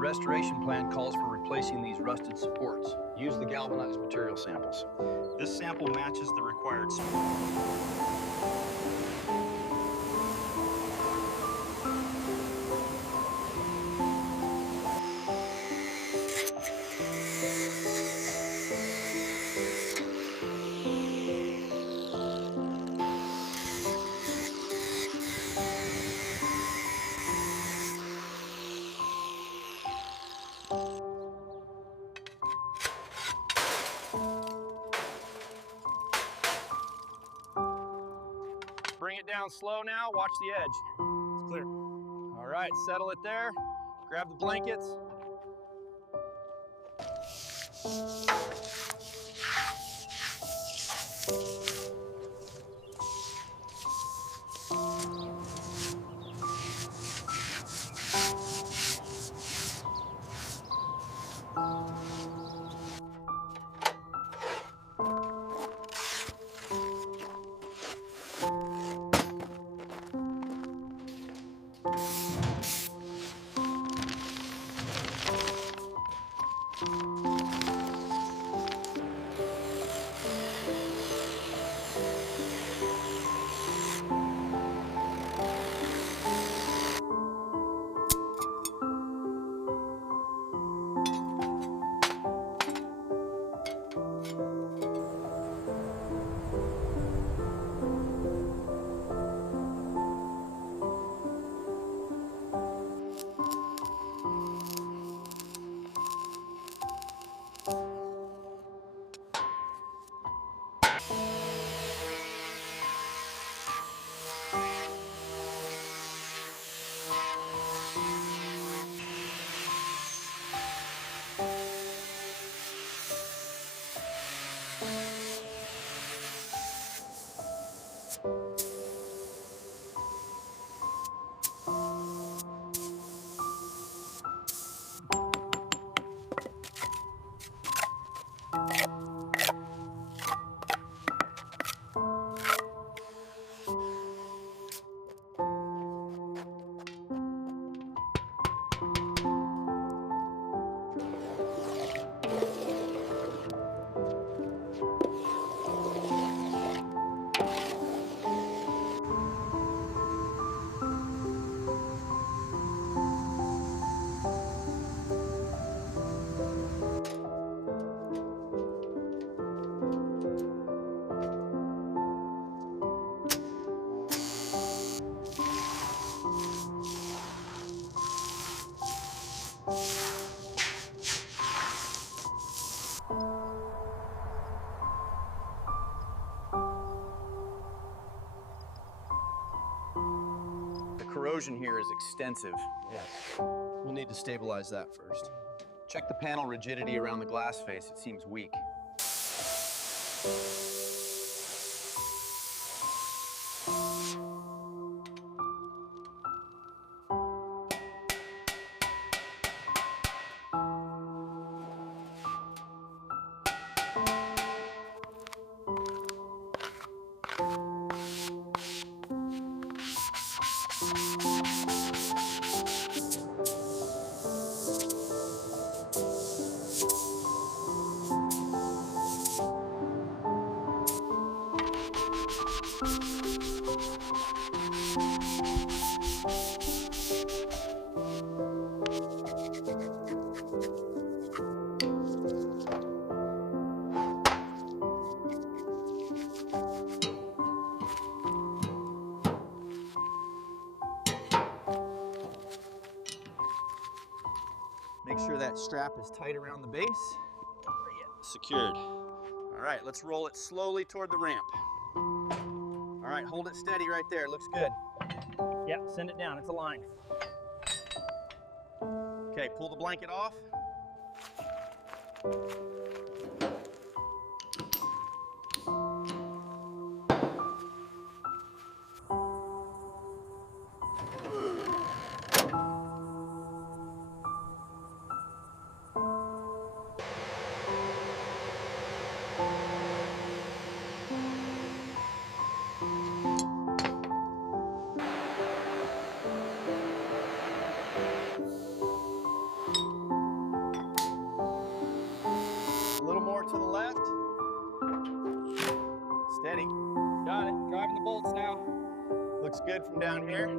The restoration plan calls for replacing these rusted supports. Use the galvanized material samples. This sample matches the required Bring it down slow now, watch the edge. It's clear. All right, settle it there. Grab the blankets. Corrosion here is extensive. Yes. We'll need to stabilize that first. Check the panel rigidity around the glass face. It seems weak. Make sure that strap is tight around the base. Secured. All right, let's roll it slowly toward the ramp. All All right, hold it steady right there. Looks good. Yeah, send it down. It's aligned. Okay, pull the blanket off. A little more to the left. Steady. Got it. Driving the bolts now. Looks good from down here.